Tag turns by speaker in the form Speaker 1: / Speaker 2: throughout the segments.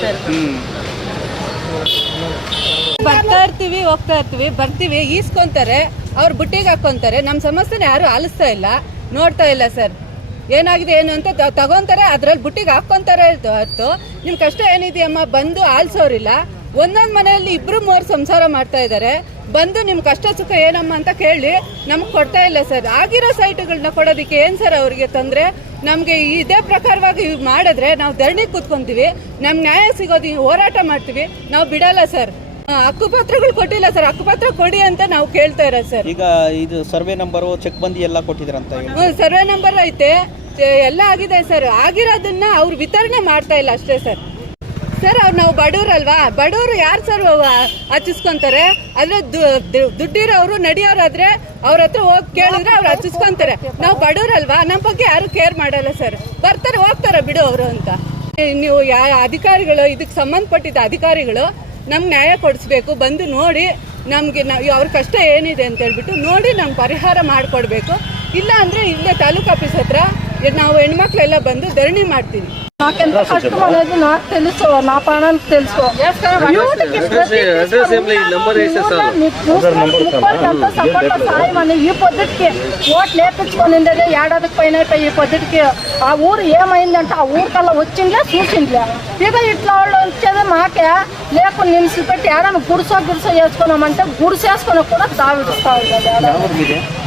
Speaker 1: Sir ಬರ್ತಾ ಇರ್ತೀವಿ ಹೋಗ್ತಾ ಇರ್ತೀವಿ ಬರ್ತೀವಿ ಈಸ್ಕೊಂತಾರೆ ಅವ್ರ ಬುಟ್ಟಿಗೆ ಹಾಕೊಂತಾರೆ. ನಮ್ಮ ಸಮಸ್ಯೆನ ಯಾರು ಆಲಿಸ್ತಾ ಇಲ್ಲ ನೋಡ್ತಾ ಇಲ್ಲ ಸರ್. ಏನಾಗಿದೆ ಏನು ಅಂತ ತಗೊಂತಾರೆ ಅದ್ರಲ್ಲಿ ಬುಟ್ಟಿಗೆ ಹಾಕೊಂತಾರೆ ಹೊರತು ನಿಮ್ ಕಷ್ಟ ಏನಿದೆಯಮ್ಮ ಬಂದು ಆಲ್ಸೋರಿಲ್ಲ. ಒಂದೊಂದ್ ಮನೆಯಲ್ಲಿ ಇಬ್ರು ಮೂರು ಸಂಸಾರ ಮಾಡ್ತಾ ಇದ್ದಾರೆ ಬಂದು ನಿಮ್ ಕಷ್ಟ ಸುಖ ಏನಮ್ಮ ಅಂತ ಕೇಳಿ ನಮ್ಗೆ ಕೊಡ್ತಾ ಇಲ್ಲ ಸರ್. ಆಗಿರೋ ಸೈಟ್ಗಳನ್ನ ಕೊಡೋದಕ್ಕೆ ಏನು ಸರ್ ಅವರಿಗೆ ತಂದ್ರೆ? ನಮಗೆ ಇದೇ ಪ್ರಕಾರವಾಗಿ ಮಾಡಿದ್ರೆ ನಾವು ಧರಣಿ ಕೂತ್ಕೊಂತೀವಿ. ನಮ್ಗೆ ನ್ಯಾಯ ಸಿಗೋದು ಹೋರಾಟ ಮಾಡ್ತೀವಿ. ನಾವು ಬಿಡಲ್ಲ ಸರ್. ಹಕ್ಕುಪತ್ರಗಳು ಕೊಟ್ಟಿಲ್ಲ ಸರ್. ಹಕ್ಕುಪತ್ರ ಕೊಡಿ ಅಂತ ನಾವು ಕೇಳ್ತಾ ಇರೋದು ಸರ್.
Speaker 2: ಈಗ ಇದು ಸರ್ವೆ ನಂಬರ್ ಚೆಕ್ ಬಂದಿ ಎಲ್ಲ ಕೊಟ್ಟಿದ್ರಂತ
Speaker 1: ಸರ್ವೆ ನಂಬರ್ ಐತೆ. ಎಲ್ಲ ಆಗಿದೆ ಸರ್. ಆಗಿರೋದನ್ನ ಅವ್ರು ವಿತರಣೆ ಮಾಡ್ತಾ ಇಲ್ಲ ಅಷ್ಟೇ ಸರ್. ಸರ್, ಅವ್ರು ನಾವು ಬಡವ್ರಲ್ವಾ? ಬಡವರು ಯಾರು ಸರ್ ಹಚ್ಚಿಸ್ಕೊಂತಾರೆ? ಅಂದ್ರೆ ದುಡ್ಡಿರೋರು, ನಡಿಯೋರಾದ್ರೆ ಅವ್ರ ಹತ್ರ ಹೋಗಿ ಕೇಳಿದ್ರೆ ಅವ್ರು ಹಚ್ಚಿಸ್ಕೊಂತಾರೆ. ನಾವು ಬಡವ್ರಲ್ವಾ? ನಮ್ಮ ಬಗ್ಗೆ ಯಾರು ಕೇರ್ ಮಾಡಲ್ಲ ಸರ್. ಬರ್ತಾರೆ, ಹೋಗ್ತಾರೆ ಬಿಡು ಅವರು ಅಂತ. ನೀವು ಯಾ, ಅಧಿಕಾರಿಗಳು ಇದಕ್ಕೆ ಸಂಬಂಧಪಟ್ಟಿದ್ದ ಅಧಿಕಾರಿಗಳು ನಮ್ಗೆ ನ್ಯಾಯ ಕೊಡಿಸ್ಬೇಕು. ಬಂದು ನೋಡಿ ನಮಗೆ ನಾವು ಅವ್ರ ಕಷ್ಟ ಏನಿದೆ ಅಂತ ಹೇಳ್ಬಿಟ್ಟು ನೋಡಿ ನಮ್ಗೆ ಪರಿಹಾರ ಮಾಡಿಕೊಡ್ಬೇಕು. ಇಲ್ಲ ಅಂದರೆ ಇಲ್ಲೇ ತಾಲೂಕು ಆಫೀಸ್ ಹತ್ರ ನಾವು ಹೆಣ್ಮಕ್ಳೆಲ್ಲ ಬಂದು ಧರಣಿ ಮಾಡ್ತೀವಿ.
Speaker 3: నాకెంత కష్టం అనేది నాకు తెలుసు నా ప్రాణానికి తెలుసు. యూత్కి సపోర్ట్ సాయం అని ఈ పొద్దుటికి ఓట్లు వేపించుకొని ఉండేది ఏడాదికి పైన అయిపోయి ఈ పొద్దుటికి ఆ ఊరు ఏమైందంటే ఆ ఊరికల్లా వచ్చిందిలే చూసిందిలే. ఇక ఇట్లా వాళ్ళు వచ్చేది మాకే లేకుండా నిలిచి పెట్టి ఏడన్నా గుడిసో గుడిసో వేసుకున్నామంటే గుడిసె వేసుకుని కూడా దావిడుస్తా ఉంది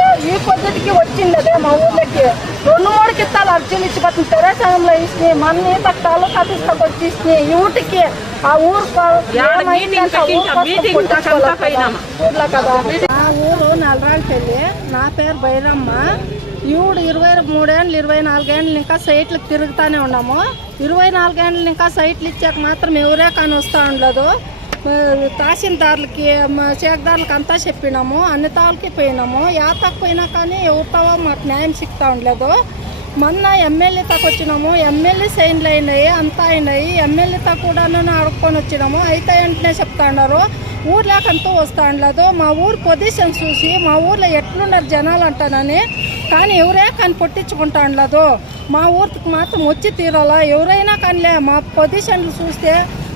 Speaker 3: ఏ- ఈ పద్ధతికి వచ్చింది అదే మా ఊళ్ళకి. రెండు మూడు కిత్తాలు అర్జీలు ఇచ్చిపోతుంది తెరసంగంలో ఇచ్చినాయి మన ఈత తాలూకా తీసుకొని వచ్చి ఇచ్చినాయి ఈ ఊటికి ఆ ఊరు. ఊర్లో కదా. ఆ ఊరు నల్లరాళ్ళపల్లి నా పేరు బైరమ్మ. ఈవిడ ఇరవై మూడేళ్ళు ఇరవై నాలుగేళ్ళు ఇంకా సైట్లకు తిరుగుతానే ఉన్నాము. ఇరవై నాలుగేళ్ళు ఇంకా సైట్లు ఇచ్చాక మాత్రం ఎవరే కానీ వస్తూ ఉండలేదు ఆ, తహసీల్దార్లకి మా చేకదారులకి అంతా చెప్పినాము. అన్ని తాళ్ళకి పోయినాము. యాతకు పోయినా కానీ ఎవరితో మాకు న్యాయం సిక్తా ఉండలేదు. మొన్న ఎమ్మెల్యే తకు వచ్చినాము. ఎమ్మెల్యే సైన్లు అయినాయి అంతా అయినాయి. ఎమ్మెల్యేతో కూడా అడుక్కొని వచ్చినాము. అయితే వెంటనే చెప్తా ఉన్నారు ఊర్లోకంతా వస్తా ఉండలేదు. మా ఊరు పొజిషన్ చూసి మా ఊర్లో ఎట్లున్నారు జనాలు అంటానని కానీ ఎవరే కానీ పుట్టించుకుంటా ఉండలేదు. మా ఊరికి మాత్రం వచ్చి తీరాలా? ఎవరైనా కానీలే మా పొజిషన్లు చూస్తే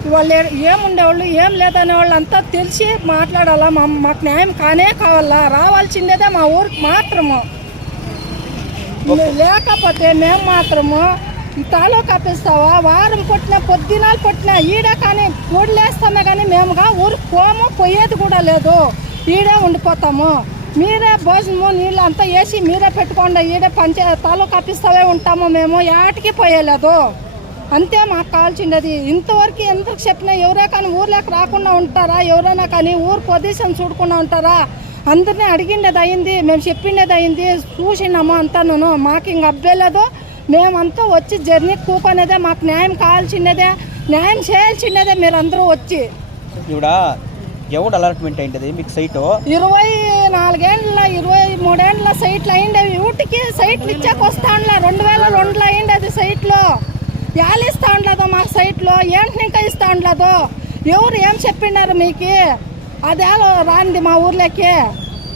Speaker 3: వాళ్ళు ఏ- ఏముండేవాళ్ళు ఏం లేదనే వాళ్ళు అంతా తెలిసి మాట్లాడాలా. మా మాకు న్యాయం కానే కావాలా? రావాల్సిందేదే మా ఊరికి మాత్రము. లేకపోతే మేము మాత్రము ఈ తాలూకా ఆపిస్తావా వారం కొట్టినా పొద్దునాలు కొట్టినా ఈడ కానీ పొడిలేస్తామే కానీ మేముగా ఊరికి పోము పోయేది కూడా లేదు. ఈడే ఉండిపోతాము. మీరే భోజనము నీళ్ళు అంతా వేసి మీరే పెట్టుకోండి. ఈడే పంచ తాలూకా ఆపిస్తావే ఉంటాము మేము. ఏటికి పోయేలేదు. అంతే మాకు కావాల్సిండేది. ఇంతవరకు ఎందుకు చెప్పినా ఎవరే కానీ ఊర్లోకి రాకుండా ఉంటారా? ఎవరైనా కానీ ఊరు పొజిషన్ చూడకుండా ఉంటారా? అందరినీ అడిగిండేది అయింది మేము చెప్పిండేది అయింది చూసినాము అంతాను మాకు ఇంక అబ్బేలేదు మేమంతా వచ్చి జర్నీ కూపనేదే మాకు న్యాయం కావాల్సిండేదే న్యాయం చేయాల్సిండేదే మీరందరూ వచ్చి.
Speaker 2: ఇవిడ ఎవడు అలాట్మెంట్ అయింటది మీకు సైట్?
Speaker 3: ఇరవై నాలుగేండ్ల ఇరవై మూడేండ్ల సైట్లు అయిండేవి. ఊటికి సైట్లు ఇచ్చాక వస్తా ఉండలే రెండు వేల రెండులో అయిండేది సైట్లో. యాలు ఇస్తా ఉండలేదు మా సైట్లో ఏంటి ఇంకా ఇస్తా ఉండలేదు ఎవరు ఏం చెప్పిండారు మీకు? అదేలో రాంది మా ఊర్లోకి.